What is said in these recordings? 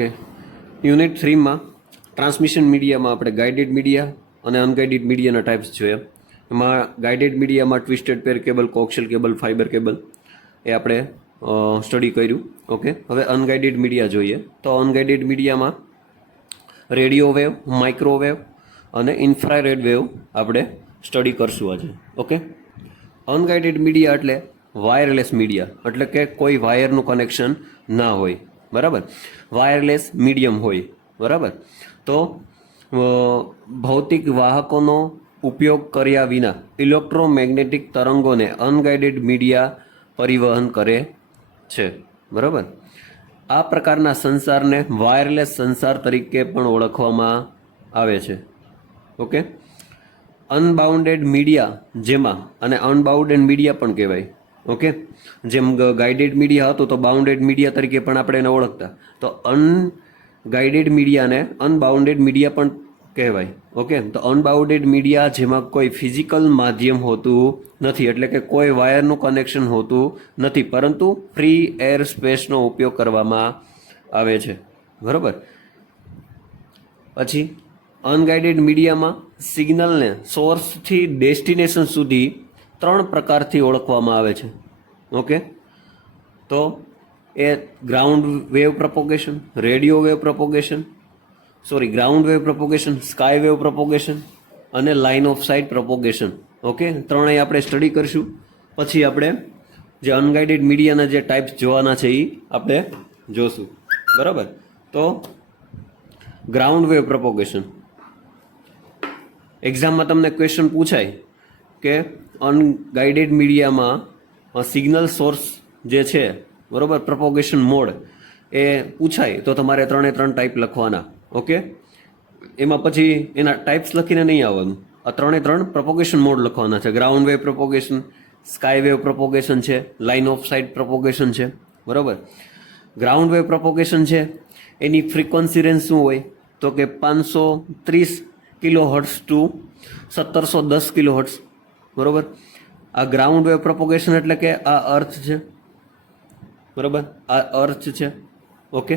Okay, unit 3માં transmission મીડિયામાં આપણે guided media અને અનગાઇડેડ મીડિયાના ટાઈપ્સ જોયા. એમાં ગાઇડેડ મીડિયામાં twisted pair cable, coaxial cable, fibre cable એ આપણે સ્ટડી કર્યું. ઓકે, હવે અનગાઇડેડ મીડિયા જોઈએ. તો અનગાઇડેડ મીડિયામાં રેડિયો વેવ, માઇક્રોવેવ અને ઇન્ફ્રારેડ વેવ આપણે સ્ટડી કરશું આજે. ઓકે, અનગાઇડેડ મીડિયા એટલે વાયરલેસ મીડિયા, એટલે કે કોઈ વાયરનું કનેક્શન ના હોય. બરાબર, વાયરલેસ મીડિયમ હોય. બરાબર, તો ભૌતિક વાહકોનો ઉપયોગ કર્યા વિના ઇલેક્ટ્રોમેગ્નેટિક તરંગોને અનગાઇડેડ મીડિયા પરિવહન કરે છે. બરાબર, આ પ્રકારના સંચારને વાયરલેસ સંચાર તરીકે પણ ઓળખવામાં આવે છે. ઓકે, અનબાઉન્ડેડ મીડિયા જેમાં અને અનબાઉન્ડેડ મીડિયા પણ કહેવાય. ઓકે, જેમ ગાઇડેડ મીડિયા હતું તો બાઉન્ડેડ મીડિયા તરીકે પણ આપણે એને ઓળખતા, તો અનગાઇડેડ મીડિયાને અનબાઉન્ડેડ મીડિયા પણ કહેવાય. ઓકે, તો અનબાઉન્ડેડ મીડિયા જેમાં કોઈ ફિઝિકલ માધ્યમ હોતું નથી, એટલે કે કોઈ વાયરનું કનેક્શન હોતું નથી, પરંતુ ફ્રી એર સ્પેસનો ઉપયોગ કરવામાં આવે છે. બરાબર, પછી અનગાઇડેડ મીડિયામાં સિગ્નલને સોર્સથી ડેસ્ટિનેશન સુધી 3 પ્રકારથી ઓળખવામાં આવે છે. ઓકે, તો એ ground wave propagation, radio wave propagation, ground wave propagation, sky wave propagation અને line of sight propagation. Okay, ત્રણેય આપણે સ્ટડી કરીશું. પછી આપણે જે અનગાઇડેડ મીડિયાના જે ટાઈપ્સ જોવાના છે એ આપણે જોશું. બરાબર, તો ગ્રાઉન્ડ વેવ પ્રોપોગેશન. એક્ઝામમાં તમને ક્વેશ્ચન પૂછાય કે અનગાઇડેડ મીડિયામાં સિગ્નલ સોર્સ જે છે, બરાબર, પ્રોપોગેશન મોડ એ પૂછાય તો તમારે 3 ટાઈપ લખવાના. ઓકે, એમાં પછી એના ટાઈપ્સ લખીને નહીં આવવાનું, આ 3 પ્રોપોગેશન મોડ લખવાના છે. Ground wave propagation, sky wave propagation છે, લાઇન ઓફ સાઇટ પ્રોપોગેશન છે. બરાબર, ગ્રાઉન્ડ વેવ પ્રોપોગેશન છે એની ફ્રીક્વન્સી રેન્જ શું હોય તો કે 530 kilo hertz to 1710 kilohertz. બરાબર, આ ગ્રાઉન્ડ વેવ પ્રોપોગેશન એટલે કે આ અર્થ છે. બરાબર, આ અર્થ છે. ઓકે,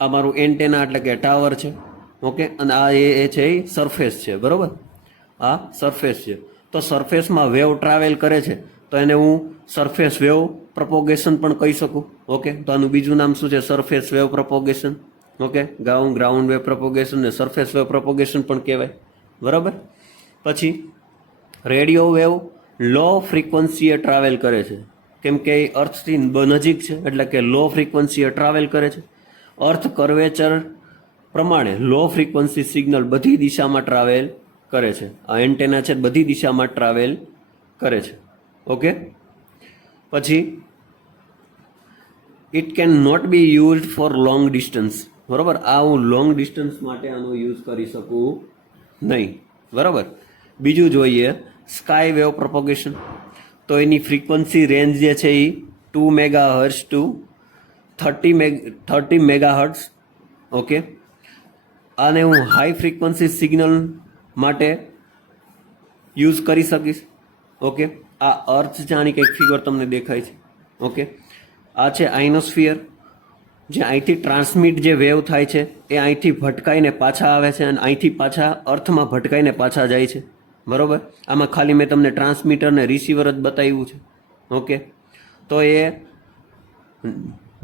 આ મારું એન્ટેના એટલે કે ટાવર છે. ઓકે, અને આ એ છે એ સરફેસ છે. બરાબર, આ સરફેસ છે. તો સરફેસમાં વેવ ટ્રાવેલ કરે છે તો એને હું સરફેસ વેવ પ્રોપોગેશન પણ કહી શકું. ઓકે, તો આનું બીજું નામ શું છે? Surface wave propagation. Okay, ground wave propagation ને સરફેસ વેવ પ્રોપોગેશન પણ કહેવાય. બરાબર, પછી રેડિયો વેવ લો ફ્રીક્વન્સીએ ટ્રાવેલ કરે છે, કેમ કે એ અર્થથી નજીક છે એટલે કે લો ફ્રીક્વન્સીએ ટ્રાવેલ કરે છે. અર્થ કર્વેચર પ્રમાણે લો ફ્રીક્વન્સી સિગ્નલ બધી દિશામાં ટ્રાવેલ કરે છે. આ એન્ટેના છે બધી દિશામાં ટ્રાવેલ કરે છે. ઓકે, પછી it can not be used for long distance. બરાબર, આ હું લોંગ ડિસ્ટન્સ માટે આનો યુઝ કરી શકું નહીં. બરાબર, બીજું જોઈએ સ્કાય વેવ પ્રોપોગેશન. તો એની ફ્રીક્વન્સી રેન્જ જે છે એ 2 મેગાહર્ટ્ઝ ટુ 30 મેગાહર્ટ્ઝ. ઓકે, આને હું હાઈ ફ્રીક્વન્સી સિગ્નલ માટે યુઝ કરી શકીશ. ઓકે, આ અર્થ છે, આની કંઈક ફિગર તમને દેખાય છે. ઓકે, આ છે આઇનોસ્ફિયર, જે અહીંથી ટ્રાન્સમિટ જે વેવ થાય છે એ અહીંથી ભટકાઈને પાછા આવે છે અને અહીંથી પાછા અર્થમાં ભટકાઈને પાછા જાય છે. બરાબર, આમાં ખાલી મેં તમને ટ્રાન્સમીટર ને રિસીવર જ બતાવ્યું છે. ઓકે, તો એ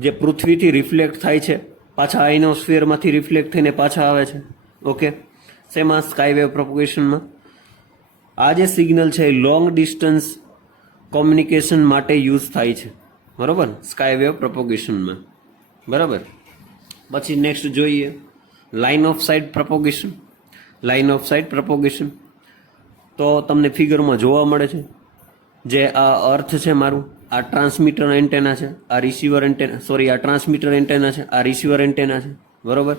જે પૃથ્વીથી રિફ્લેક્ટ થાય છે પાછા આઇનોસ્ફિયરમાંથી રિફ્લેક્ટ થઈને પાછા આવે છે. ઓકે, શેમાં? સ્કાય વેવ પ્રોપોગેશનમાં. આ જે સિગ્નલ છે એ લોંગ ડિસ્ટન્સ કોમ્યુનિકેશન માટે યુઝ થાય છે. બરાબર, સ્કાય વેવ પ્રોપોગેશનમાં. બરાબર, પછી નેક્સ્ટ જોઈએ line of sight propagation. Line of sight propagation તો તમને ફિગરમાં જોવા મળે છે, જે આ અર્થ છે મારું, આ ટ્રાન્સમીટર એન્ટેના છે, આ રિસીવર એન્ટેના, આ ટ્રાન્સમીટર એન્ટેના છે, આ રિસીવર એન્ટેના છે. બરાબર,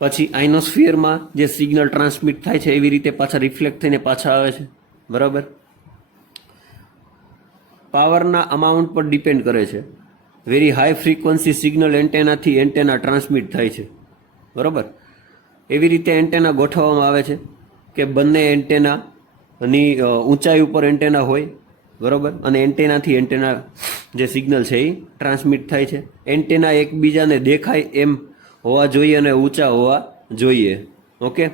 પછી આઇનોસ્ફિયરમાં જે સિગ્નલ ટ્રાન્સમિટ થાય છે એવી રીતે પાછા રિફ્લેક્ટ થઈને પાછા આવે છે. બરાબર, પાવરના અમાઉન્ટ પર ડિપેન્ડ કરે છે. વેરી હાઈ ફ્રીક્વન્સી સિગ્નલ એન્ટેનાથી એન્ટેના ટ્રાન્સમિટ થાય છે. બરાબર, એવી રીતે એન્ટેના ગોઠવવામાં આવે છે કે બંને એન્ટેનાની ઊંચાઈ ઉપર એન્ટેના હોય. બરાબર, અને એન્ટેનાથી એન્ટેના જે સિગ્નલ છે એ ટ્રાન્સમિટ થાય છે. એન્ટેના એકબીજાને દેખાય એમ હોવા જોઈએ અને ઊંચા હોવા જોઈએ. Okay,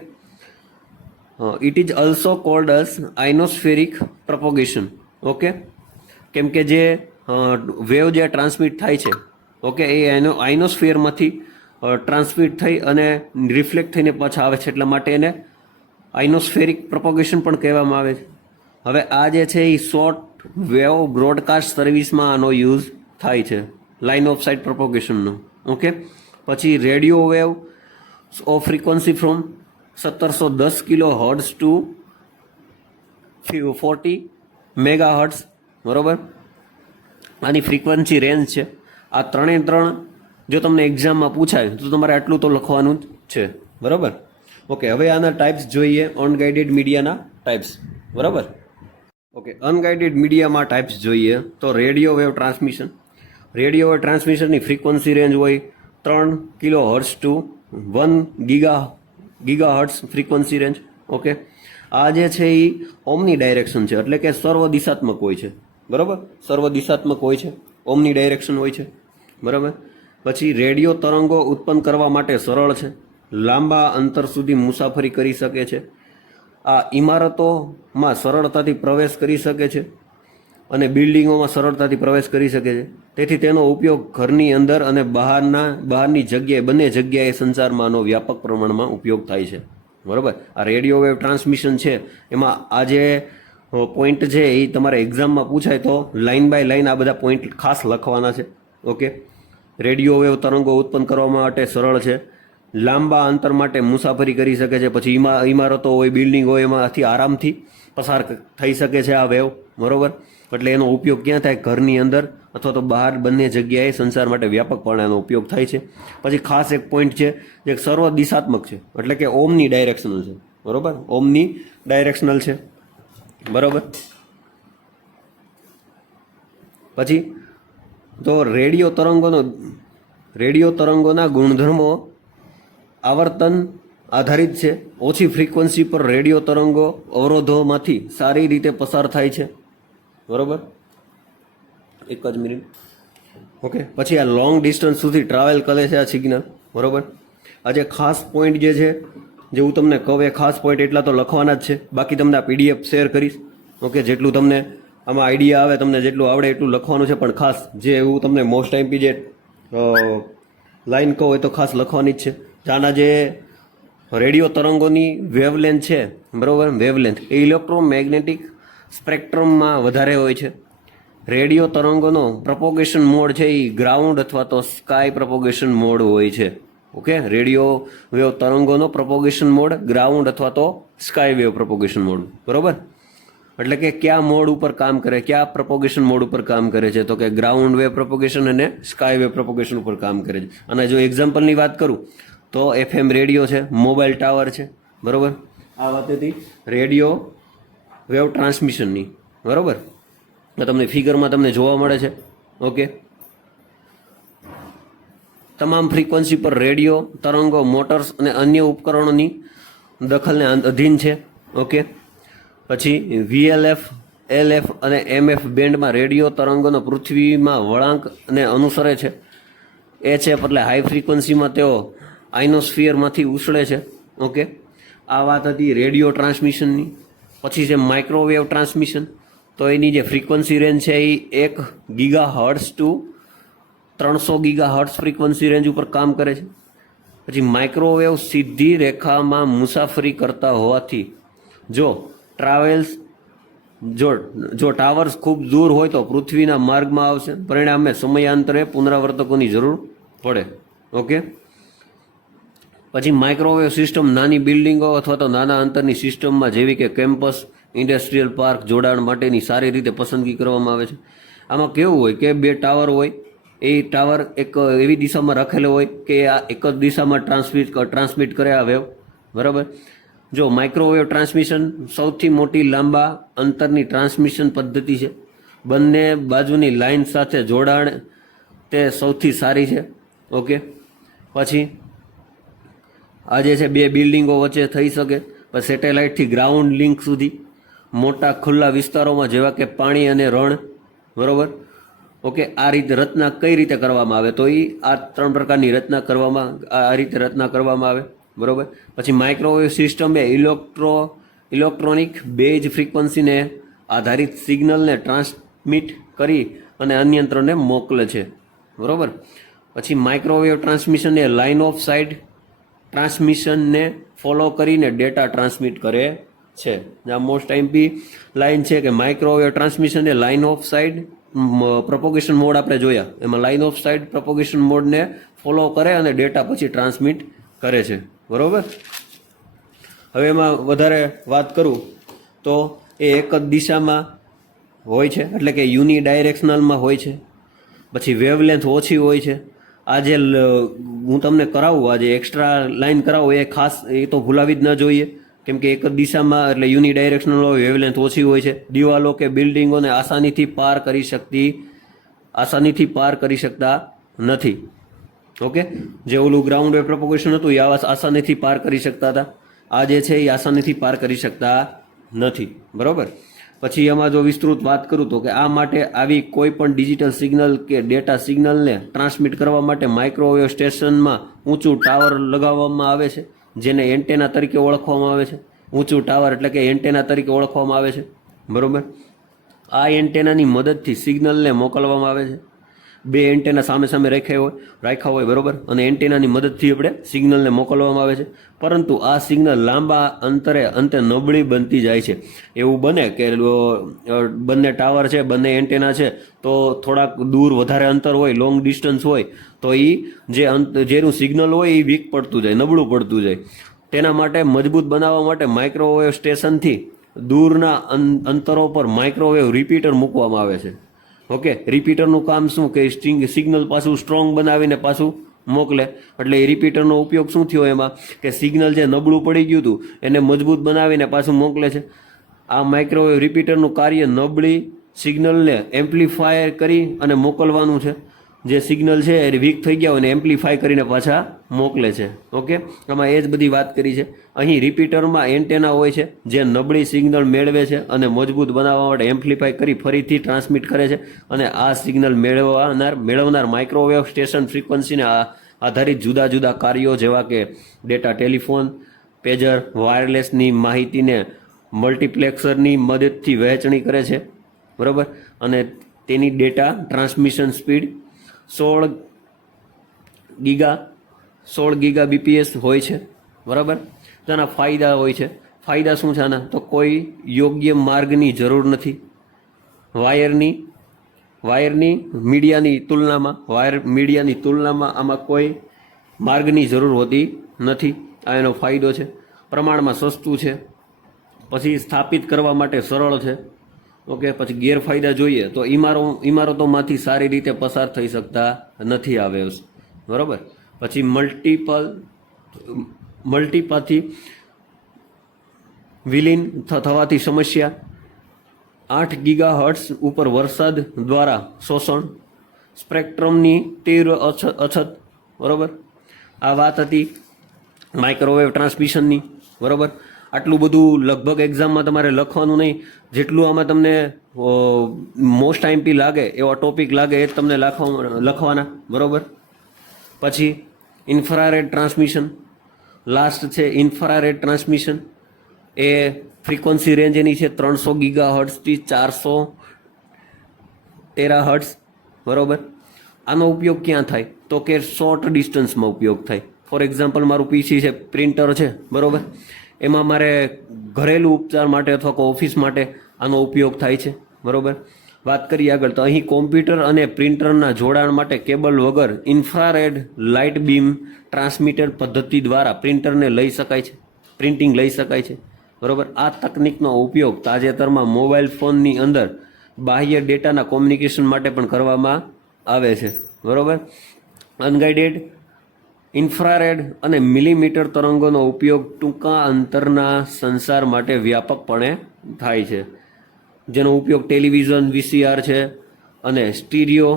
it is also called as ionospheric propagation. Okay, કેમ કે જે વેવ જે ટ્રાન્સમિટ થાય છે, ઓકે, એ આઇનોસ્ફિયરમાંથી ટ્રાન્સમિટ થઈ અને રિફ્લેક્ટ થઈને પાછા આવે છે, એટલા માટે એને આઇનોસ્ફેરિક પ્રોપોગેશન પણ કહેવામાં આવે છે. હવે આ જે છે એ શોર્ટ વેવ બ્રોડકાસ્ટ સર્વિસમાં આનો યુઝ થાય છે, લાઇન ઓફ સાઇટ પ્રોપોગેશનનો. ઓકે, પછી radio wave of frequency from 1710 kilo hertz to 40 megahertz. બરાબર, આની ફ્રીક્વન્સી રેન્જ છે. આ ત્રણ જો તમને એક્ઝામમાં પૂછાય તો તમારે આટલું તો લખવાનું જ છે. બરાબર. ઓકે, હવે આના ટાઈપ્સ જોઈએ, અનગાઇડેડ મીડિયાના ટાઈપ્સ. બરાબર. ઓકે, અનગાઇડેડ મીડિયામાં ટાઈપ્સ જોઈએ તો radio wave transmission. Radio wave ટ્રાન્સમિશનની ફ્રીક્વન્સી રેન્જ હોય 3 kilo hertz to 1 giga hertz frequency range. Okay, આ જે છે એ ઓમની ડાયરેક્શન છે, એટલે કે સર્વ દિશાત્મક હોય છે. બરાબર, સર્વ દિશાત્મક હોય છે, ઓમની ડાયરેક્શન હોય છે. બરાબર. પછી રેડિયો તરંગો ઉત્પન્ન કરવા માટે સરળ છે, લાંબા અંતર સુધી મુસાફરી કરી શકે છે, આ ઇમારતોમાં સરળતાથી પ્રવેશ કરી શકે છે અને બિલ્ડિંગોમાં સરળતાથી પ્રવેશ કરી શકે છે. તેથી તેનો ઉપયોગ ઘરની અંદર અને બહારની જગ્યાએ, બંને જગ્યાએ સંચારમાંનો વ્યાપક પ્રમાણમાં ઉપયોગ થાય છે. બરાબર. આ રેડિયો વેવ ટ્રાન્સમિશન છે, એમાં આ જે પોઈન્ટ છે એ તમારે એક્ઝામમાં પૂછાય તો લાઇન બાય લાઇન આ બધા પોઈન્ટ ખાસ લખવાના છે. ઓકે, રેડિયો વેવ તરંગો ઉત્પન્ન કરવા માટે સરળ છે, લાંબા અંતર માટે મુસાફરી કરી શકે છે, પછી ઇમારતો હોય, બિલ્ડિંગ હોય, એમાંથી આરામથી પસાર થઈ શકે છે આ વેવ. બરાબર, એટલે એનો ઉપયોગ ક્યાં થાય? ઘરની અંદર અથવા તો બહાર, બંને જગ્યાએ સંચાર માટે વ્યાપકપણે એનો ઉપયોગ થાય છે. પછી ખાસ એક પોઈન્ટ છે જે સર્વ દિશાત્મક છે, એટલે કે ઓમની ડાયરેક્શનલ છે. બરાબર, ઓમની ડાયરેક્શનલ છે. બરાબર. પછી તો રેડિયો તરંગોના ગુણધર્મો આવર્તન આધારિત છે. ઓછી ફ્રીક્વન્સી પર રેડિયો તરંગો અવરોધોમાંથી સારી રીતે પસાર થાય છે. બરાબર, એક જ મિનિટ. ઓકે, પછી આ લોંગ ડિસ્ટન્સ સુધી ટ્રાવેલ કરે છે આ સિગ્નલ. બરાબર, આ જે ખાસ પોઈન્ટ જે છે, જે હું તમને કહું એ ખાસ પોઈન્ટ એટલા તો લખવાના જ છે. બાકી તમને આ પીડીએફ શેર કરીશ. ઓકે, જેટલું તમને આમાં આઈડિયા આવે, તમને જેટલું આવડે એટલું લખવાનું છે. પણ ખાસ જે એવું તમને મોસ્ટ એમપી જે લાઈન કહો એ તો ખાસ લખવાની જ છે. આના જે રેડિયો તરંગોની વેવલેન્થ છે, બરાબર, વેવલેન્થ એ ઇલેક્ટ્રોમેગ્નેટિક સ્પેક્ટ્રમમાં વધારે હોય છે. રેડિયો તરંગોનો પ્રોપોગેશન મોડ છે એ ગ્રાઉન્ડ અથવા તો સ્કાય પ્રોપોગેશન મોડ હોય છે. ઓકે, રેડિયો વેવ તરંગોનો પ્રોપોગેશન મોડ ગ્રાઉન્ડ અથવા તો સ્કાય વેવ પ્રોપોગેશન મોડ. બરાબર, એટલે કે કયા મોડ ઉપર કામ કરે, કયા પ્રોપોગેશન મોડ ઉપર કામ કરે છે? તો કે ગ્રાઉન્ડ વેવ પ્રોપોગેશન અને સ્કાય વેવ પ્રોપોગેશન ઉપર કામ કરે છે. અને જો એક્ઝામ્પલની વાત કરું તો FM રેડિયો છે, મોબાઈલ ટાવર છે. બરાબર, આ વાત હતી રેડિયો વેવ ટ્રાન્સમિશનની. બરાબર, તો તમને ફિગરમાં તમને જોવા મળે છે. ઓકે, તમામ ફ્રીક્વન્સી પર રેડિયો તરંગો મોટર્સ અને અન્ય ઉપકરણોની દખલને અધીન છે. ઓકે, પછી VLF, LF અને MF બેન્ડમાં રેડિયો તરંગોનો પૃથ્વીમાં વળાંકને અનુસરે છે. HF એટલે હાઈ ફ્રીક્વન્સીમાં તેઓ આઇનોસ્ફિયરમાંથી ઉછળે છે. ઓકે, આ વાત હતી રેડિયો ટ્રાન્સમિશનની. પછી છે માઇક્રોવેવ ટ્રાન્સમિશન. તો એની જે ફ્રીક્વન્સી રેન્જ છે એ 1 giga hertz to 300 giga hertz frequency range ઉપર કામ કરે છે. પછી માઇક્રોવેવ સીધી રેખામાં મુસાફરી કરતા હોવાથી જો ટાવર્સ ખૂબ દૂર હોય તો પૃથ્વીના માર્ગમાં આવશે, પરિણામે સમયાંતરે પુનરાવર્તકોની જરૂર પડે. ઓકે, પછી માઇક્રોવેવ સિસ્ટમ નાની બિલ્ડિંગો અથવા તો નાના અંતરની સિસ્ટમમાં જેવી કે કેમ્પસ, ઇન્ડસ્ટ્રીયલ પાર્ક જોડાણ માટેની સારી રીતે પસંદગી કરવામાં આવે છે. આમાં કેવું હોય કે 2 ટાવર હોય, એ ટાવર એક એવી દિશામાં રાખેલો હોય કે આ એક જ દિશામાં ટ્રાન્સમિટ કરે આ વેવ. બરાબર, જો માઇક્રોવેવ ટ્રાન્સમિશન સૌથી મોટી લાંબા અંતરની ટ્રાન્સમિશન પદ્ધતિ છે. બંને બાજુની લાઇન સાથે જોડાણ તે સૌથી સારી છે. ઓકે, પછી આ જે છે 2 બિલ્ડિંગો વચ્ચે થઈ શકે. પછી સેટેલાઇટથી ગ્રાઉન્ડ લિંક સુધી મોટા ખુલ્લા વિસ્તારોમાં જેવા કે પાણી અને રણ. બરાબર, ઓકે, આ રીતે રચના કઈ રીતે કરવામાં આવે, તો એ આ 3 પ્રકારની રચના કરવામાં આ રીતે રચના કરવામાં આવે, બરોબર. પછી માઇક્રોવેવ સિસ્ટમ એ ઇલેક્ટ્રોનિક બેઝ ફ્રીક્વન્સીને આધારિત સિગ્નલને ટ્રાન્સમિટ કરી અને અન્યંત્રને મોકલે છે, બરોબર. પછી માઇક્રોવેવ ટ્રાન્સમિશન એ લાઇન ઓફ સાઇટ ટ્રાન્સમિશનને ફોલો કરીને ડેટા ટ્રાન્સમિટ કરે છે. આ મોસ્ટ એમપી લાઇન છે કે માઇક્રોવેવ ટ્રાન્સમિશન એ line of sight propagation mode આપણે જોયા, એમાં લાઇન ઓફ સાઇટ પ્રોપોગેશન મોડને ફોલો કરે અને ડેટા પછી ટ્રાન્સમિટ કરે છે, બરોબર. હવે એમાં વધારે વાત કરું તો એ એક જ દિશામાં હોય છે, એટલે કે યુનિડાયરેક્શનલમાં હોય છે. પછી વેવલેન્થ ઓછી હોય છે. આ જે હું તમને કરાવું, આ જે એક્સ્ટ્રા લાઇન કરાવું એ ખાસ એ તો ભૂલાવી જ ન જોઈએ, કેમ કે એક જ દિશામાં એટલે યુનિડાયરેક્શનલ હોય, વેવલેન્થ ઓછી હોય છે. દિવાલો કે બિલ્ડિંગોને આસાનીથી પાર કરી શકતા નથી. ઓકે, જે ઓલું ગ્રાઉન્ડ વેવ પ્રોપોગેશન હતું એ આસાનીથી પાર કરી શકતા હતા, આ જે છે એ આસાનીથી પાર કરી શકતા નથી, બરોબર. પછી એમાં જો વિસ્તૃત વાત કરું તો કે આ માટે આવી કોઈ પણ ડિજિટલ સિગ્નલ કે ડેટા સિગ્નલને ટ્રાન્સમિટ કરવા માટે માઇક્રોવેવ સ્ટેશનમાં ઊંચું ટાવર લગાવવામાં આવે છે, જેને એન્ટેના તરીકે ઓળખવામાં આવે છે. ઊંચું ટાવર એટલે કે એન્ટેના તરીકે ઓળખવામાં આવે છે, બરોબર. આ એન્ટેનાની મદદથી સિગ્નલને મોકલવામાં આવે છે. 2 એન્ટેના સામે સામે રાખ્યા હોય, બરોબર, અને એન્ટેનાની મદદથી આપણે સિગ્નલને મોકલવામાં આવે છે. પરંતુ આ સિગ્નલ લાંબા અંતે નબળી બનતી જાય છે. એવું બને કે બંને ટાવર છે, બંને એન્ટેના છે, તો થોડાક દૂર વધારે અંતર હોય, લોંગ ડિસ્ટન્સ હોય, તો જેનું સિગ્નલ હોય એ વીક પડતું જાય, નબળું પડતું જાય. તેના માટે મજબૂત બનાવવા માટે માઇક્રોવેવ સ્ટેશનથી દૂરના અંતરો પર માઇક્રોવેવ રિપીટર મૂકવામાં આવે છે. ઓકે, રિપીટરનું કામ શું કે સિગ્નલ પાછું સ્ટ્રોંગ બનાવીને પાછું મોકલે. એટલે એ રિપીટરનો ઉપયોગ શું થયો એમાં કે સિગ્નલ જે નબળું પડી ગયું હતું એને મજબૂત બનાવીને પાછું મોકલે છે. આ માઇક્રોવેવ રિપીટરનું કાર્ય નબળી સિગ્નલને એમ્પ્લીફાય કરી અને મોકલવાનું છે. જે સિગ્નલ છે એ વીક થઈ ગયા હોય ને એમ્પ્લીફાય કરીને પાછા મોકલે છે. ઓકે, આમાં એ જ બધી વાત કરી છે. અહીં રિપીટરમાં એન્ટેના હોય છે જે નબળી સિગ્નલ મેળવે છે અને મજબૂત બનાવવા માટે એમ્પ્લીફાય કરી ફરીથી ટ્રાન્સમિટ કરે છે. અને આ સિગ્નલ મેળવનાર માઇક્રોવેવ સ્ટેશન ફ્રીક્વન્સીને આધારિત જુદા જુદા કાર્યો જેવા કે ડેટા ટેલિફોન, પેજર, વાયરલેસની માહિતીને મલ્ટીપ્લેક્સરની મદદથી વહેંચણી કરે છે, બરાબર. અને તેની data transmission speed 16 giga BPS હોય છે, બરાબર. તેના ફાયદા હોય છે. ફાયદા શું છે આના, તો કોઈ યોગ્ય માર્ગની જરૂર નથી. વાયરની મીડિયાની તુલનામાં આમાં કોઈ માર્ગની જરૂર હોતી નથી. આ એનો ફાયદો છે. પ્રમાણમાં સસ્તું છે. પછી સ્થાપિત કરવા માટે સરળ છે. ઓકે, પછી ગેરફાયદા જોઈએ તો ઇમારતોમાંથી સારી રીતે પસાર થઈ શકતા નથી આ વેવ્સ, બરાબર. પછી મલ્ટીપાથી વિલીન થવાથી સમસ્યા, 8 ગીગાહર્ટ્ઝ ઉપર વરસાદ દ્વારા શોષણ, સ્પેક્ટ્રમની તીવ્ર અછત, બરાબર. આ વાત હતી માઇક્રોવેવ ટ્રાન્સમિશનની, બરાબર. આટલું બધું લગભગ એક્ઝામમાં તમારે લખવાનું નહીં, જેટલું આમાં તમને મોસ્ટ આઈએમપી લાગે એવા ટોપિક લાગે એ જ તમને લખવાના, બરાબર. પછી ઇન્ફ્રારેડ ટ્રાન્સમિશન લાસ્ટ છે. ઇન્ફ્રારેડ ટ્રાન્સમિશન એ ફ્રીક્વન્સી રેન્જ એની છે 300 ગીગાહર્ટ્ઝથી 400 ટેરાહર્ટ્ઝ, બરાબર. આનો ઉપયોગ ક્યાં થાય તો કે શોર્ટ ડિસ્ટન્સમાં ઉપયોગ થાય. ફોર એક્ઝામ્પલ મારું પીસી છે, પ્રિન્ટર છે, બરાબર. એમાં મારે ઘરેલું ઉપચાર માટે અથવા કોઈ ઓફિસ માટે આનો ઉપયોગ થાય છે, બરાબર. વાત કરીએ આગળ તો અહીં કોમ્પ્યુટર અને પ્રિન્ટરના જોડાણ માટે કેબલ વગર ઇન્ફ્રારેડ લાઇટ બીમ ટ્રાન્સમિટર પદ્ધતિ દ્વારા પ્રિન્ટિંગ લઈ શકાય છે, બરાબર. આ તકનિકનો ઉપયોગ તાજેતરમાં મોબાઈલ ફોનની અંદર બાહ્ય ડેટાના કોમ્યુનિકેશન માટે પણ કરવામાં આવે છે, બરાબર. અનગાઇડેડ ઇન્ફ્રારેડ અને મિલીમીટર તરંગોનો ઉપયોગ ટૂંકા અંતરના સંચાર માટે વ્યાપકપણે થાય છે, જેનો ઉપયોગ ટેલિવિઝન, વીસીઆર છે અને સ્ટીરિયો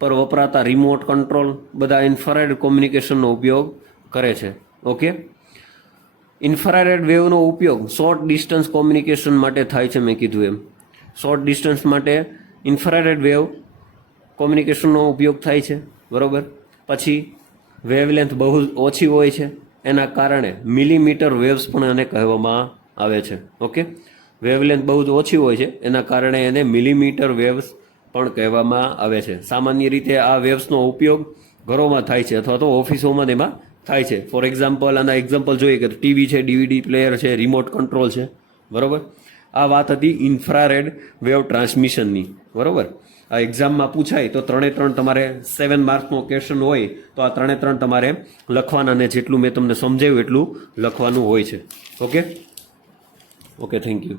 પર વપરાતા રિમોટ કંટ્રોલ બધા ઇન્ફ્રારેડ કોમ્યુનિકેશનનો ઉપયોગ કરે છે. ઓકે, ઇન્ફ્રારેડ વેવનો ઉપયોગ શોર્ટ ડિસ્ટન્સ કોમ્યુનિકેશન માટે થાય છે. મેં કીધું એમ શોર્ટ ડિસ્ટન્સ માટે ઇન્ફ્રારેડ વેવ કોમ્યુનિકેશનનો ઉપયોગ થાય છે, બરાબર. પછી વેવલેન્થ બહુ ઓછી હોય છે, એના કારણે મિલીમીટર વેવ્સ પણ એને કહેવામાં આવે છે. ઓકે, વેવલેન્થ બહુ જ ઓછી હોય છે એના કારણે એને મિલીમીટર વેવ્સ પણ કહેવામાં આવે છે. સામાન્ય રીતે આ વેવ્સનો ઉપયોગ ઘરોમાં થાય છે અથવા તો ઓફિસોમાં એમાં થાય છે. ફોર એક્ઝામ્પલ, આના એક્ઝામ્પલ જોઈએ કે ટીવી છે, ડીવીડી પ્લેયર છે, રિમોટ કંટ્રોલ છે, બરાબર. આ વાત હતી ઇન્ફ્રારેડ વેવ ટ્રાન્સમિશનની, બરાબર. આ એક્ઝામમાં પૂછાય તો 3 તમારે 7 માર્ક્સનો ક્વેશ્ચન હોય તો આ 3 તમારે લખવાના, અને જેટલું મેં તમને સમજાવ્યું એટલું લખવાનું હોય છે. Okay, thank you.